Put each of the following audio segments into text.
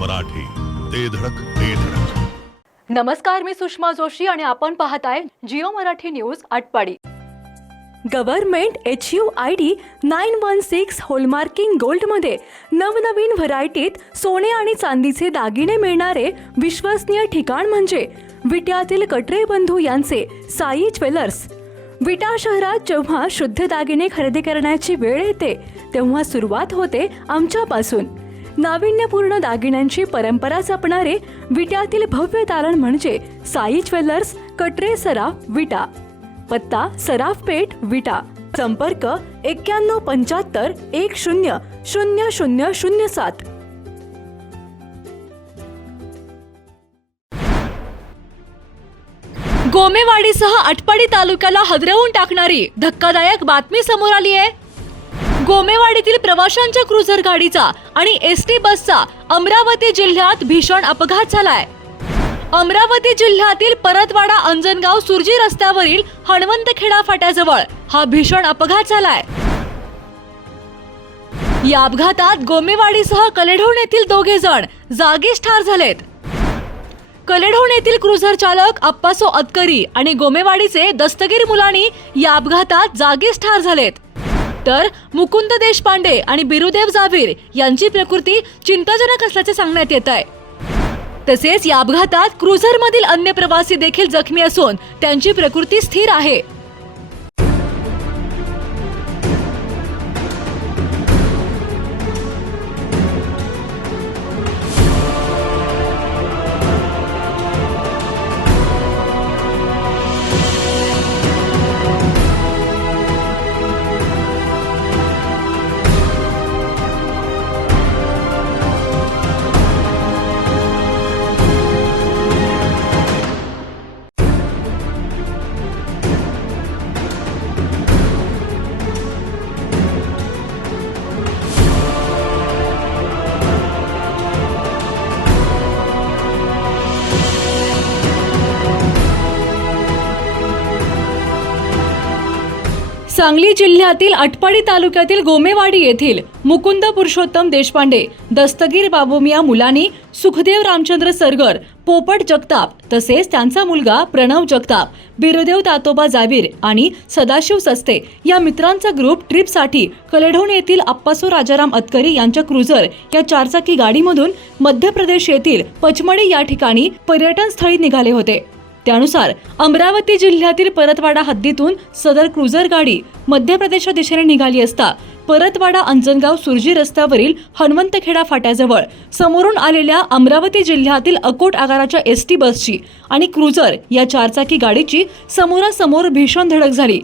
मराठी. ते धडक ते धडक. नमस्कार मी सुषमा जोशी आणि आपण पाहताय Jio Marathi news Atpadi. Government H U I D nine one six hallmarking गोल्डमध्ये नवनवीन व्हरायटीत सोने आणि चांदीचे दागिने मिळणारे विश्वसनीय ठिकाण म्हणजे विट्यातील कटरे बंधू यांचे साई ज्वेलर्स. विटा शहरात जेव्हा शुद्ध दागिने खरेदी करण्याची वेळ येते तेव्हा सुरुवात होते आमच्यापासून. नाविन्यपूर्ण दागिन्यांची परंपरा जपणारे विट्यातील भव्य तारण म्हणजे साई ज्वेलर्स कटरे सराफ विटा. पत्ता सराफ पेठ विटा. संपर्क एक्क्याण्णव पंच्याहत्तर एक शून्य शून्य शून्य शून्य सात. गोमेवाडीसह आटपाडी तालुक्याला हदरवून टाकणारी धक्कादायक बातमी समोर आली आहे. गोमेवाडीतील प्रवाशांच्या क्रुझर गाडीचा आणि एस टी बसचा अमरावती जिल्ह्यात भीषण अपघात झालाय. अमरावती जिल्ह्यातील परतवाडा अंजनगाव सुरजी रस्त्यावरील हणवंतखेडा फाट्याजवळ हा भीषण अपघात झालाय. या अपघातात गोमेवाडीसह कलेढोण येथील दोघे जण जागीच ठार झालेत. कलेढोण येथील क्रुझर चालक अप्पासो अतकरी आणि गोमेवाडीचे दस्तगीर मुलानी या अपघातात जागीच ठार झालेत. तर मुकुंद देशपांडे आणि बिरुदेव जावीर यांची प्रकृती चिंताजनक असल्याचे सांगण्यात येत आहे. तसेच या अपघातात क्रुझरमधील अन्य प्रवासी देखील जखमी असून त्यांची प्रकृती स्थिर आहे. सांगली जिल्ह्यातील अटपाडी तालुक्यातील गोमेवाडी येथील मुकुंद पुरुषोत्तम देशपांडे दस्तगीर बाबुमिया मुलानी सुखदेव रामचंद्र सरगर पोपट जगताप तसेच त्यांचा मुलगा प्रणव जगताप बिरदेव तातोबा जावीर आणि सदाशिव सस्ते या मित्रांचा ग्रुप ट्रिपसाठी कलेढोण येथील अप्पासो राजाराम अतकरी यांच्या क्रुझर या चारचाकी गाडीमधून मध्य प्रदेश येथील पचमडी या ठिकाणी पर्यटन स्थळी निघाले होते. त्यानुसार अमरावती जिल्ह्यातील परतवाडा हद्दीतून सदर क्रुझर गाडी मध्य प्रदेशच्या दिशेने निघाली असता परतवाडा अंजनगाव सुरजी रस्त्यावरील हनुमंतखेडा फाट्याजवळ समोरून आलेल्या अमरावती जिल्ह्यातील अकोट आगाराच्या एस टी बसची आणि क्रुझर या चारचाकी गाडीची समोरासमोर भीषण धडक झाली.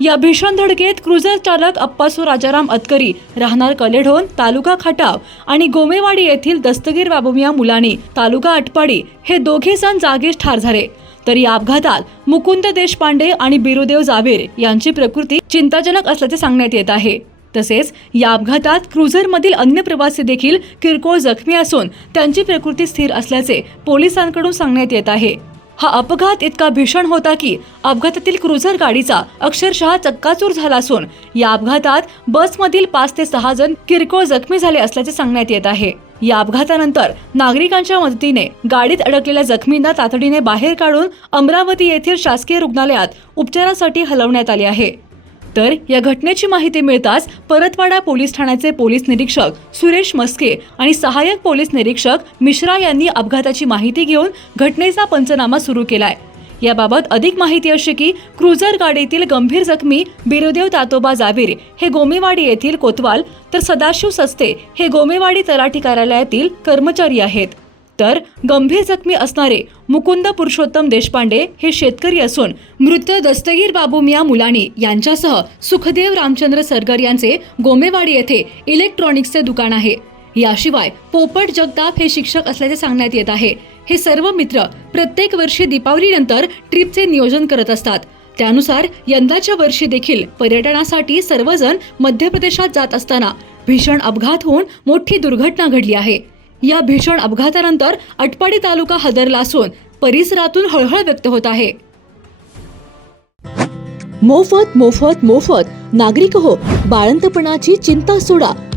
या भीषण धडकेत क्रुझर चालक अप्पासू राजाराम अतकरी राहणार कलेढोन तालुका खटाव आणि गोमेवाडी येथील दस्तगीर बाबुमिया मुलानी तालुका आटपाडी हे दोघे जण जागीच ठार झाले. तर या अपघातात मुकुंद देशपांडे आणि बिरुदेव जावेर यांची प्रकृती चिंताजनक असल्याचे सांगण्यात येत आहे. तसेच या अपघातात क्रुझरमधील अन्य प्रवासी देखील किरकोळ जखमी असून त्यांची प्रकृती स्थिर असल्याचे पोलिसांकडून सांगण्यात येत आहे. हा अपघात इतका भीषण होता की अपघातातील क्रुझर गाडीचा अक्षरशः चक्काचूर झाला असून या अपघातात बसमधील पाच ते सहा जण किरकोळ जखमी झाले असल्याचे सांगण्यात येत आहे. या अपघातानंतर नागरिकांच्या मदतीने गाडीत अडकलेल्या जखमींना तातडीने बाहेर काढून अमरावती येथील शासकीय रुग्णालयात उपचारासाठी हलवण्यात आले आहे. तर या घटनेची माहिती मिळताच परतवाडा पोलीस ठाण्याचे पोलीस निरीक्षक सुरेश मस्के आणि सहाय्यक पोलीस निरीक्षक मिश्रा यांनी अपघाताची माहिती घेऊन घटनेचा पंचनामा सुरू केलाय. याबाबत अधिक माहिती अशी की क्रुझर गाडीतील गंभीर जखमी बिरुदेव तातोबा जावीर हे गोमेवाडी येथील कोतवाल तर सदाशिव सस्ते हे गोमेवाडी तलाठी कार्यालयातील कर्मचारी आहेत. तर गंभीर जखमी असणारे मुकुंद पुरुषोत्तम देशपांडे हे शेतकरी असून मृत दस्तगीर बाबूमिया मुलानी यांच्यासह सुखदेव रामचंद्र सरगर यांचे गोमेवाडी येथे इलेक्ट्रॉनिक्सचे दुकान आहे. याशिवाय पोपट जगताप हे शिक्षक असल्याचे सांगण्यात येत आहे. हे सर्व मित्र प्रत्येक वर्षी दीपावलीनंतर ट्रिपचे नियोजन करत असतात. त्यानुसार यंदाच्या वर्षी देखील पर्यटनासाठी सर्वजण मध्य प्रदेशात जात असताना भीषण अपघात होऊन मोठी दुर्घटना घडली आहे. या भीषण अपघातानंतर अटपाडी तालुका हादरला असून परिसरातून हळहळ व्यक्त होत आहे. मोफत मोफत मोफत. नागरिक हो बाळंतपणाची चिंता सोडा.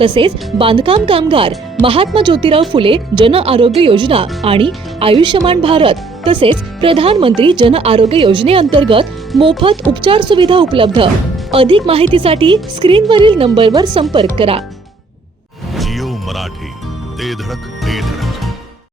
तसेच बांधकाम कामगार महात्मा ज्योतिराव फुले जन आरोग्य योजना आणि आयुष्यमान भारत तसेच प्रधानमंत्री जन आरोग्य योजनेअंतर्गत मोफत उपचार सुविधा उपलब्ध. अधिक माहितीसाठी स्क्रीनवरील नंबरवर संपर्क करा. जिओ मराठी ते धडक.